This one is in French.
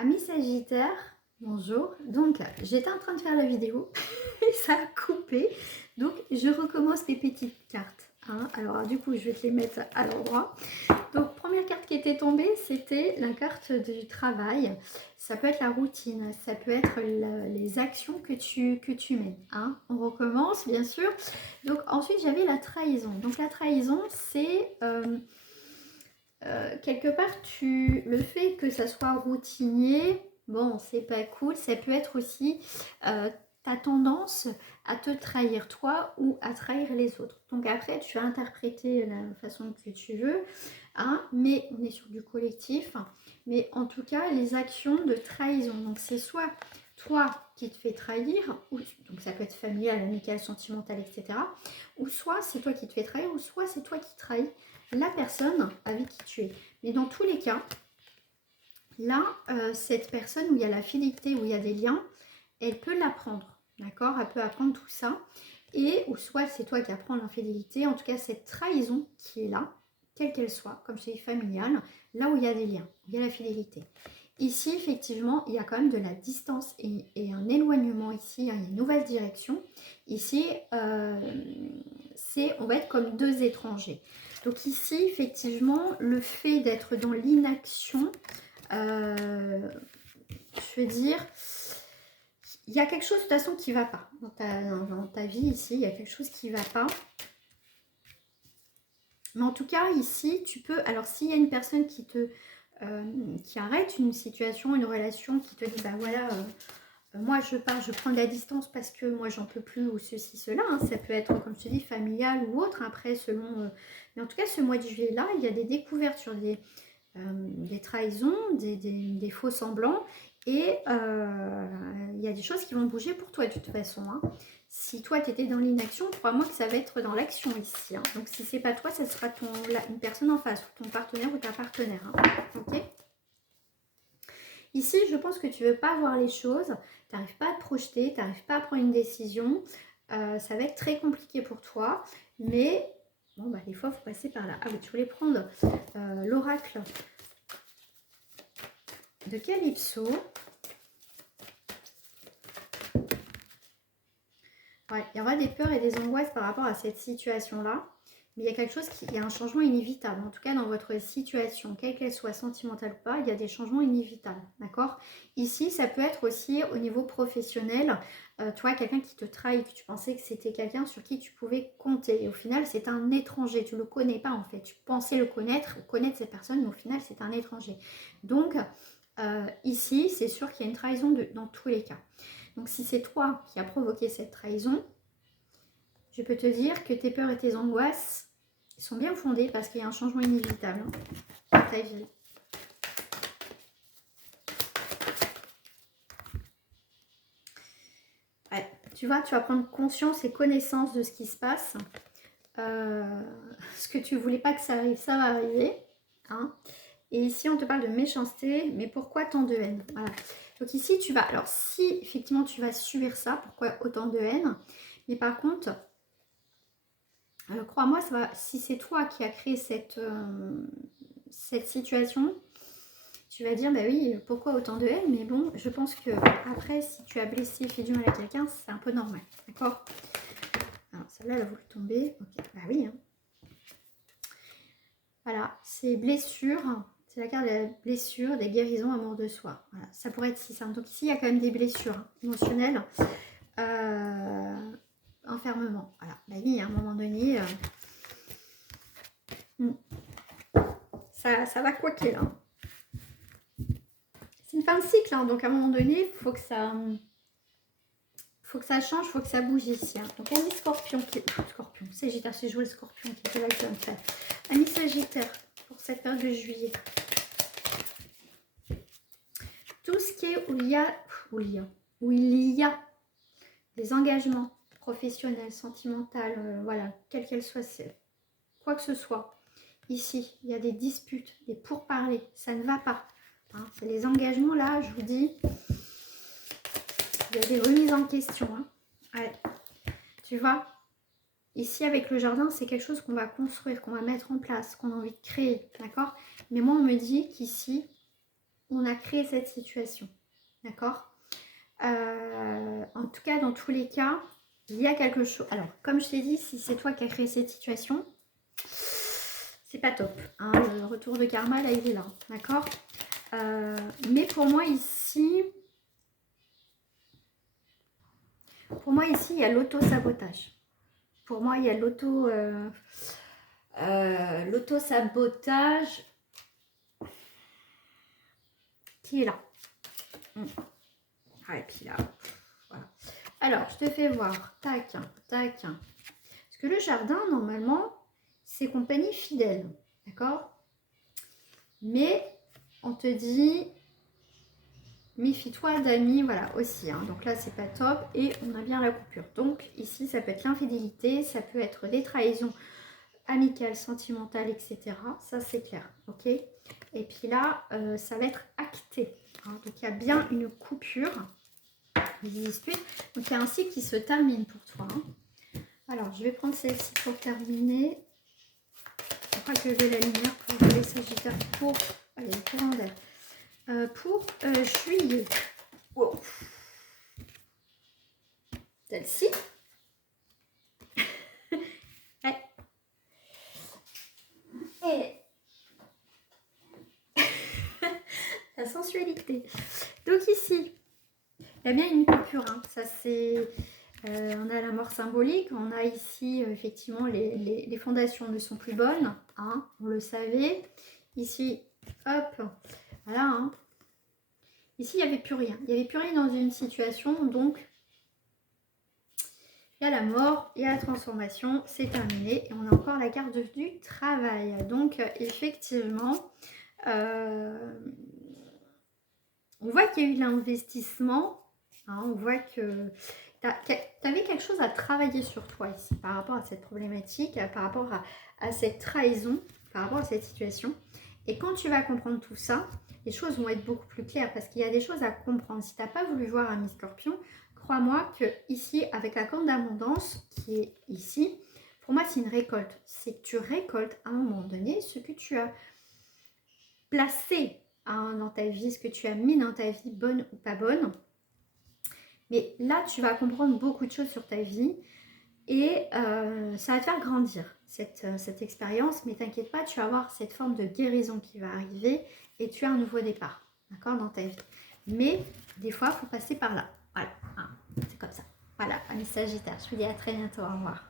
Amis Sagittaire, bonjour. Donc, j'étais en train de faire la vidéo et ça a coupé. Donc, je recommence les petites cartes. Alors, du coup, je vais te les mettre à l'endroit. Donc, première carte qui était tombée, c'était la carte du travail. Ça peut être la routine, ça peut être les actions que tu mènes. On recommence, bien sûr. Donc, ensuite, j'avais la trahison. Donc, la trahison, c'est... quelque part, le fait que ça soit routinier, bon, c'est pas cool. Ça peut être aussi ta tendance à te trahir toi ou à trahir les autres. Donc après, tu as interprété la façon que tu veux, mais on est sur du collectif. Mais en tout cas, les actions de trahison. Donc c'est soit toi qui te fais trahir, donc ça peut être familial, amical, sentimental, etc. Ou soit c'est toi qui te fais trahir, ou soit c'est toi qui trahis la personne avec qui tu es. Mais dans tous les cas, là, cette personne où il y a la fidélité, où il y a des liens, elle peut l'apprendre, d'accord? Elle peut apprendre tout ça. Et ou soit c'est toi qui apprends l'infidélité, en tout cas cette trahison qui est là, quelle qu'elle soit, comme je dis familiale, là où il y a des liens, où il y a la fidélité. Ici, effectivement, il y a quand même de la distance et un éloignement ici, il y a une nouvelle direction. Ici, on va être comme deux étrangers. Donc ici, effectivement, le fait d'être dans l'inaction, je veux dire, il y a quelque chose de toute façon qui ne va pas. Dans ta vie ici, il y a quelque chose qui ne va pas. Mais en tout cas, ici, tu peux... Alors, s'il y a une personne qui arrête une situation, une relation, qui te dit, bah voilà... moi je pars, je prends de la distance parce que moi j'en peux plus ou ceci, cela. Ça peut être, comme je te dis, familial ou autre, après selon... Mais en tout cas, ce mois de juillet là, il y a des découvertes sur des trahisons, des faux semblants. Et il y a des choses qui vont bouger pour toi de toute façon. Si toi tu étais dans l'inaction, crois-moi que ça va être dans l'action ici. Donc si c'est pas toi, ça sera une personne en face, ou ton partenaire ou ta partenaire. Ok ? Ici, je pense que tu ne veux pas voir les choses, tu n'arrives pas à te projeter, tu n'arrives pas à prendre une décision. Ça va être très compliqué pour toi, mais bon, bah, des fois, il faut passer par là. Ah oui, tu voulais prendre l'oracle de Calypso. Ouais, il y aura des peurs et des angoisses par rapport à cette situation-là. Mais il y a quelque chose il y a un changement inévitable. En tout cas, dans votre situation, quelle qu'elle soit sentimentale ou pas, il y a des changements inévitables. D'accord? Ici, ça peut être aussi au niveau professionnel. Toi, quelqu'un qui te trahit, que tu pensais que c'était quelqu'un sur qui tu pouvais compter. Et au final, c'est un étranger. Tu ne le connais pas en fait. Tu pensais le connaître, ou connaître cette personne, mais au final, c'est un étranger. Donc, ici, c'est sûr qu'il y a une trahison dans tous les cas. Donc si c'est toi qui as provoqué cette trahison, je peux te dire que tes peurs et tes angoisses sont bien fondées parce qu'il y a un changement inévitable dans ta vie. Ouais, tu vois, tu vas prendre conscience et connaissance de ce qui se passe. Ce que tu ne voulais pas que ça arrive, ça va arriver. Et ici, on te parle de méchanceté, mais pourquoi tant de haine? Voilà. Donc ici, tu vas... Alors, si effectivement tu vas subir ça, pourquoi autant de haine? Mais par contre... crois-moi, si c'est toi qui as créé cette situation, tu vas dire, bah oui, pourquoi autant de haine? Mais bon, je pense que après, si tu as blessé, fait du mal à quelqu'un, c'est un peu normal, d'accord? Alors, celle-là, elle a voulu tomber. Ok, bah oui. Voilà, c'est blessure. C'est la carte de la blessure, des guérisons, amour de soi. Voilà, ça pourrait être si simple. Donc ici, il y a quand même des blessures émotionnelles. Enfermement. Voilà, bah oui, à un moment donné... ça va quoi qu'il là. C'est une fin de cycle, donc à un moment donné, il faut que ça change, il faut que ça bouge ici. Donc ami Scorpion, Scorpion, Sagittaire, c'est joué le Scorpion qui était là qui vient de faire. Ami Sagittaire, pour cette période de juillet. Tout ce qui est où il y a des engagements professionnels, sentimentaux, voilà, quelle qu'elle soit, quoi que ce soit. Ici, il y a des disputes, des pourparlers, ça ne va pas. C'est les engagements là, je vous dis, il y a des remises en question. Ouais. Tu vois, ici avec le jardin, c'est quelque chose qu'on va construire, qu'on va mettre en place, qu'on a envie de créer, d'accord? Mais moi, on me dit qu'ici, on a créé cette situation. D'accord? En tout cas, dans tous les cas, il y a quelque chose. Alors, comme je t'ai dit, si c'est toi qui as créé cette situation, c'est pas top. Hein, le retour de karma, là, il est là. D'accord? Mais pour moi, ici, il y a l'auto-sabotage. Pour moi, il y a l'auto-sabotage qui est là. Ah, et puis là, voilà. Alors, je te fais voir. Tac, tac. Parce que le jardin, normalement, c'est compagnie fidèle. D'accord? Mais on te dit, méfie-toi d'amis, voilà, aussi. Hein. Donc là, c'est pas top. Et on a bien la coupure. Donc ici, ça peut être l'infidélité, ça peut être des trahisons amicales, sentimentales, etc. Ça, c'est clair. Ok? Et puis là, ça va être acté. Hein. Donc il y a bien une coupure. Donc il y a un cycle qui se termine pour toi. Hein. Alors, je vais prendre celle-ci pour terminer. Je crois que je vais la lumière pour les Sagittaires pour... Allez, le courant d'air. Pour juillet. Wow. Celle-ci. Et la sensualité. Donc ici, il y a bien une coupure. Hein. Ça c'est... on a la mort symbolique. On a ici, effectivement, les fondations ne sont plus bonnes. Hein, on le savait. Ici, hop, voilà. Hein. Ici, il n'y avait plus rien. Il n'y avait plus rien dans une situation. Donc, il y a la mort, il y a la transformation. C'est terminé. Et on a encore la carte du travail. Donc, effectivement, on voit qu'il y a eu de l'investissement. Hein, on voit que tu avais quelque chose à travailler sur toi ici par rapport à cette problématique, par rapport à cette trahison, par rapport à cette situation. Et quand tu vas comprendre tout ça, les choses vont être beaucoup plus claires parce qu'il y a des choses à comprendre. Si tu n'as pas voulu voir un mi-scorpion, crois-moi que ici, avec la corne d'abondance qui est ici, pour moi, c'est une récolte. C'est que tu récoltes à un moment donné ce que tu as placé dans ta vie, ce que tu as mis dans ta vie, bonne ou pas bonne. Mais là, tu vas comprendre beaucoup de choses sur ta vie et ça va te faire grandir, cette expérience. Mais t'inquiète pas, tu vas avoir cette forme de guérison qui va arriver et tu as un nouveau départ, d'accord, dans ta vie. Mais des fois, il faut passer par là. Voilà, hein, c'est comme ça. Voilà, amis Sagittaires, je vous dis à très bientôt, au revoir.